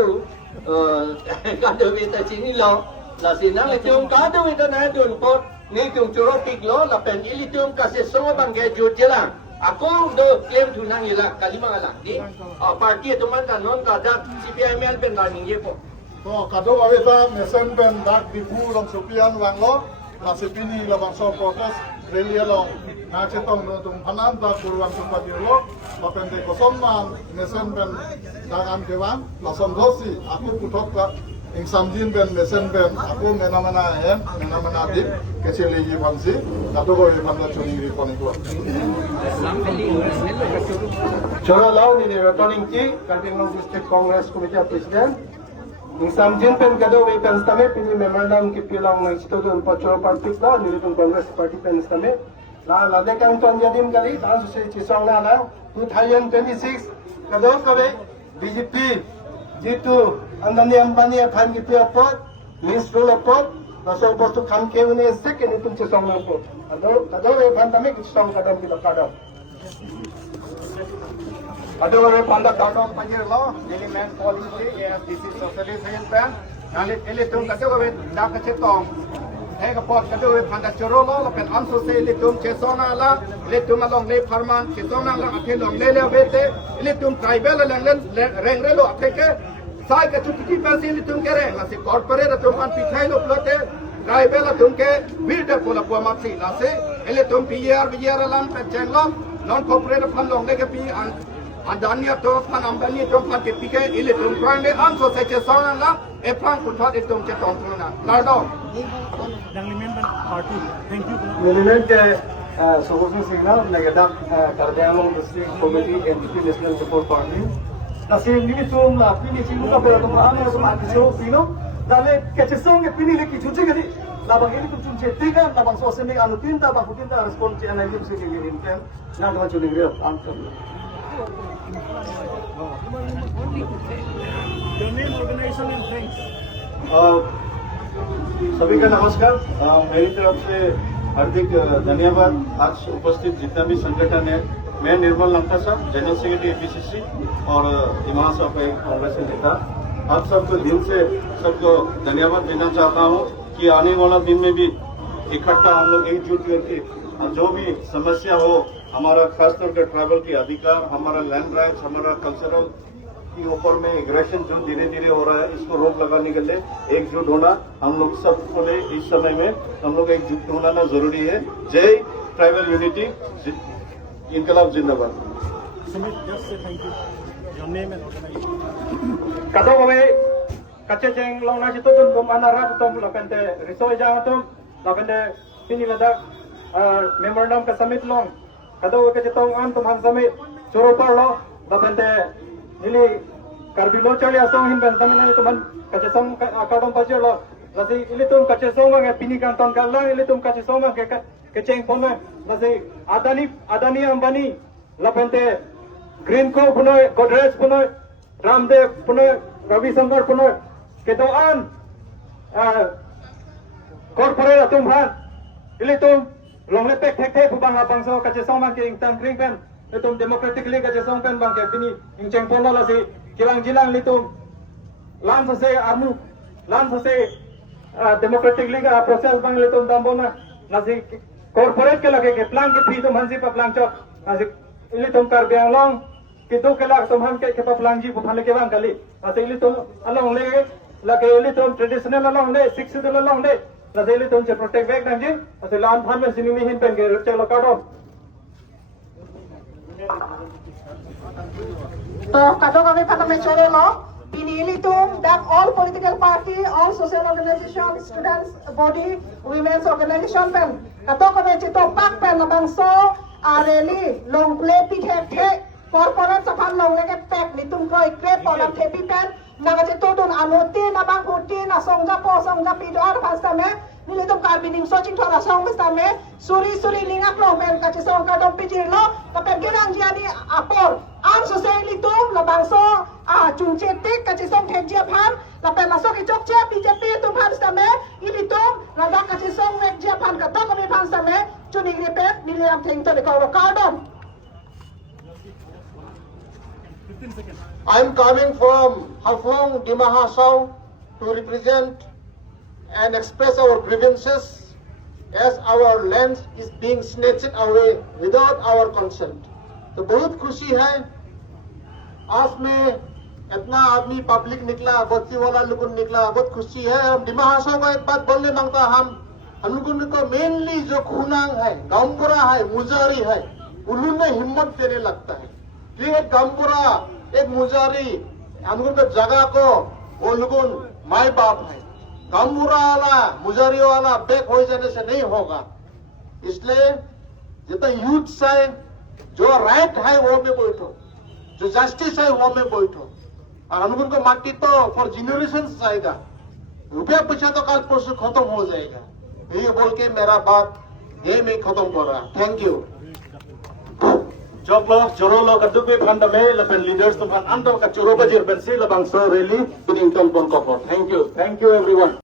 aku kada wita sini lo la sinang itu kada wita na dun pot ni tung corotik lo la pen ili tung kasih semua bangga jujela aku do claim tunang ila kalima ala di parti itu man kan non kada CPIML pen running ye po to kado aweta mesen pen dak dipu long supian wang lo la sepini la bang so proses relia lo na chetong no tung phanan da kurwang sumpati lo la pen de kosomman mesen pen dak am kewan la som dosi aku putok ka ing samjin pen mesen pen aku menamana dip kecili ji phamsi kado ko ye phamda chuni ri poni ko Chora Lau ni returning key Kartinglong District Congress Committee President Ing samjin pen kado we pen stame pini memorandum ki pilang ng instituto pa choro party la nilitong Congress Party pen stame la lade kang ton yadim kali dan su chisong na lang 2026 kado kabe BJP jitu andani ambani phan ki pot minister pot so bostu kham ke une second itong chisong na po kado we phan tame ki chisong kadam ki kadam Adawari panda kadang panjir lo, element policy AFDC society sayan pen, nalit elitum kadawari dak cetong, kapot kadawari panda choro lo, pen amso se elitum cesona la, elitum along le farman, cesona la ake long le bete, elitum tribal lang rengre lo ake sai ke chuki pen se elitum kere, nasi corporate atum an pichai lo plote, tribal atum ke builder pola puamati nasi, elitum PR alam pen cenglo, non corporate pan long le ke pi an Adanya to pan ambani to pan tipike ile tum prande am so se chesona la e pan kuthot itum che tong tuna lardo Dang party. Thank you. Milinan ke Sogosu Singla negadak Kardiamong District Committee NDP National Support Party nasi ini tum la pini simu ka pera tum ram so ma diso pino dale ke chesong ke pini le ki chuchi gadi labang ini tum che tiga labang so se me anu tinta ba putinta respond che anai se ke yin ken na ka chuning re am Your name, organization, and thanks. सभी का नमस्कार मेरी तरफ से हार्दिक धन्यवाद आज उपस्थित जितना भी संगठन है मैं निर्मल लंका साहब जनरल सेक्रेटरी एपीसीसी और इमाम साहब का कांग्रेस नेता आप सबको दिल से सबको धन्यवाद देना चाहता हूं कि आने वाला दिन में भी इकट्ठा हम लोग एकजुट करके जो भी समस्या हो हमारा खासतौर पर ट्राइबल के अधिकार हमारा लैंड राइट्स हमारा कल्चरल के ऊपर में एग्रेशन जो धीरे धीरे हो रहा है इसको रोक लगाने के लिए एकजुट होना हम लोग सबको इस समय में हम लोग एकजुट होना जरूरी है जय ट्राइबल यूनिटी इनकलाब जिंदाबाद Sumit, just say thank you. Your name and organization. Kado kami kache cheng long na chito dun kum anara tum lapente risoy jang tum lapente pini ladak memorandum ka summit long kado ke chitong an tum han summit choro par lo lapente nili karbilo chali asong hin ben tamin tuman kache song akadong pajir lo lasi ilitum kache song ang pini kan ton kalang ilitum kache song ang ke cheng pon lasi adani ambani lapente Green Co punoy, Godrej punoy, Ramdev punoy, Ravi Shankar punoy, kedoan corporate atumhan, ilitum longlepek thek bang abang so kache song bang ke ingtang kring pen, ilitum democratic league kache song pen bang ke bini ingcheng pono la si kilang jilang ilitum lan se armu lan se democratic league process bang ilitum dambona nasi corporate ke lage ke plan ke thi tum hansi pa plan chok nasi ilitum kar biang long kitu kala tumhan ke paplanji buphale ke bang kali ase ilitum along le lage ilitum traditional along le six along le lage ilitum che protect back nang ji ase lan phan me sinimi hin pen ke chalo kadom to kado kami parliamentary law pinili tum that all political party all social organization students body women's organization pen kado kami chito pak pen labang so areli long play pithe corporate sapan long leke pek litum koi krep polam thepi pen naga chito dun anuti na bang huti na songja pido ar phasta me nilitum karbining so ching thora song basta me suri lingak lo men ka chisong ka dom pijir lo ka pen girang jiani apor am so se litum la bang so chungche tik ka chisong thejia phan la pen la so ki chok che BJP tum phan sta me ilitum la da ka chisong mek jia phan ka to ka me phan sta me chuni gripet niliam theng to de ka dom 15 seconds. I'm coming from Hafong, Dima Hasao to represent and express our grievances as our land is being snatched away without our consent. तो बहुत खुशी है आज में इतना आदमी public निकला, बच्ची वाला लोग निकला, बहुत खुशी है। हम डिमा हासाओ को एक बात बोलने मांगता, हम लोगों को मेनली जो खुनांग है, गांवपुरा है, मुजारी है, उन्होंने हिम्मत देने लगता है कि एक गांवपुरा, एक मुजारी, हम लोगों को जगह को वो लोगों माई बाप है, गांवपुरा वाला, मुजारी वाला बैक हो जाने से नहीं होगा। इसलिए जितना यूथ है, जो राइट है वो में बैठो, जो जस्टिस है वो में बैठो, और हम लोगों को माटी तो फॉर जनरेशन आएगा, रुपया पैसा तो काल परसों खत्म हो जाएगा। यही बोल के मेरा बात यही में खत्म कर रहा। Thank you. Joglo, Jorolo, Kadupi, Pandame, Lapen leaders to Pan Ando, Kachuroba, Jirbensi, Labangso, Rally, Pinington, Bonkopor. Thank you everyone.